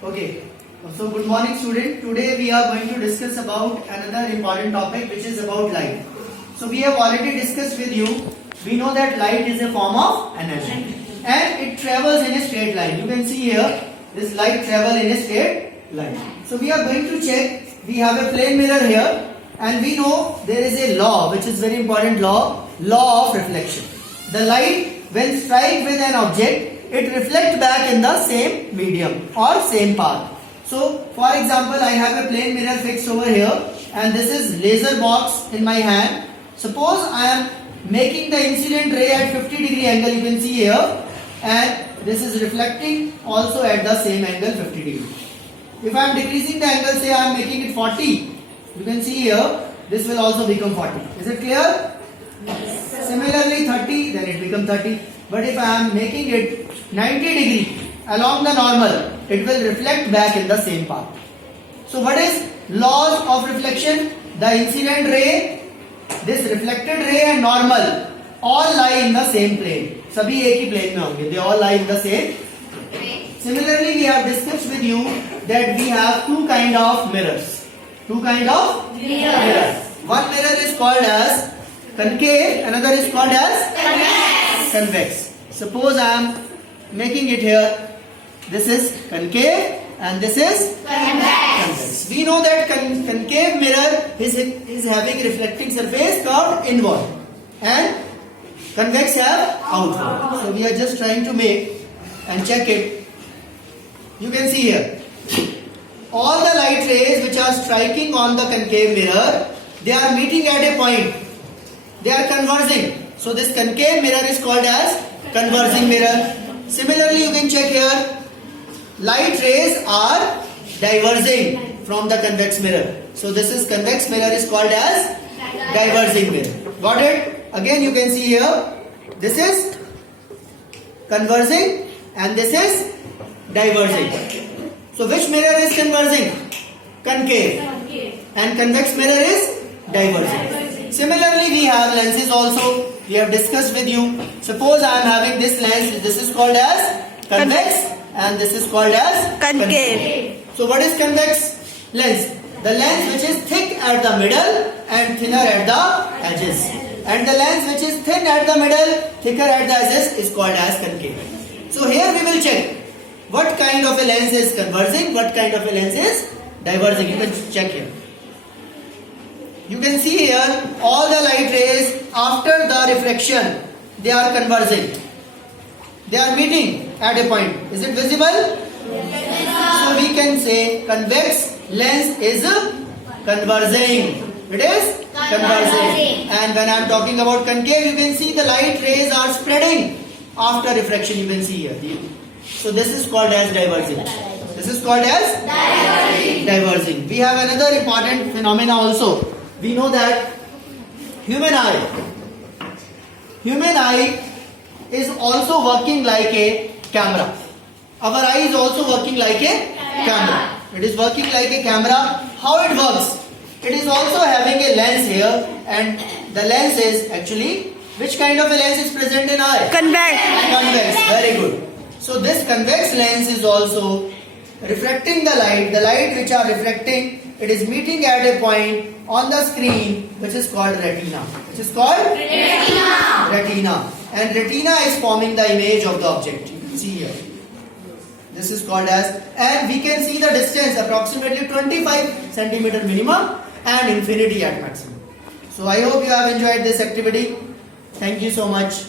Okay. So good morning student. Today we are going to discuss about another important topic which is about light. So we have already discussed with you. We know that light is a form of energy and it travels in a straight line. You can see here this light travel in a straight line. So we are going to check. We have a plane mirror here and we know there is a law which is very important law of reflection. The light when strike with an object, it reflects back in the same medium or same path. So for example, I have a plane mirror fixed over here and this is laser box in my hand. Suppose I am making the incident ray at 50-degree angle, you can see here, and this is reflecting also at the same angle 50 degree. If I am decreasing the angle, say I am making it 40, you can see here this will also become 40. Is it clear? Yes. Similarly 30, then it becomes 30. But if I am making it 90 degree along the normal, it will reflect back in the same path. So what is laws of reflection? The incident ray, this reflected ray and normal all lie in the same plane. सभी एक ही plane में होंगे. They all lie in the same plane. Similarly, we have discussed with you that we have two kind of mirrors. Two kind of mirrors. One mirror is called as concave, another is called as convex. Suppose I am making it here. This is concave and this is convex. We know that concave mirror is having reflecting surface called inward and convex have outward. So we are just trying to make and check it. You can see here. All the light rays which are striking on the concave mirror, they are meeting at a point. They are converging. So this concave mirror is called as converging mirror. Similarly, you can check here. Light rays are diverging from the convex mirror. So this is convex mirror is called as diverging mirror. Got it? Again you can see here. This is converging and this is diverging. So which mirror is converging? Concave. And convex mirror is diverging. Similarly, we have lenses also. We have discussed with you. Suppose I am having this lens. This is called as convex and this is called as concave. So what is convex lens? The lens which is thick at the middle and thinner at the edges. And the lens which is thin at the middle, thicker at the edges is called as concave. So here we will check what kind of a lens is converging, what kind of a lens is diverging. You can check here. You can see here all the light rays after the reflection, they are converging. They are meeting at a point. Is it visible? Yes. So we can say convex lens is converging. It is converging. And when I am talking about concave, you can see the light rays are spreading after reflection. You can see here. So this is called as diverging. This is called as diverging. We have another important phenomena also. We know that human eye is also working like a camera. Our eye is also working like a camera. It is working like a camera. How it works? It is also having a lens here and the lens is actually, which kind of a lens is present in eye? Convex. Convex. Very good. So this convex lens is also reflecting the light which are reflecting, it is meeting at a point on the screen which is called retina. Which is called? Retina. And retina is forming the image of the object. You can see here. This is called as, and we can see the distance approximately 25 centimeter minimum and infinity at maximum. So I hope you have enjoyed this activity. Thank you so much.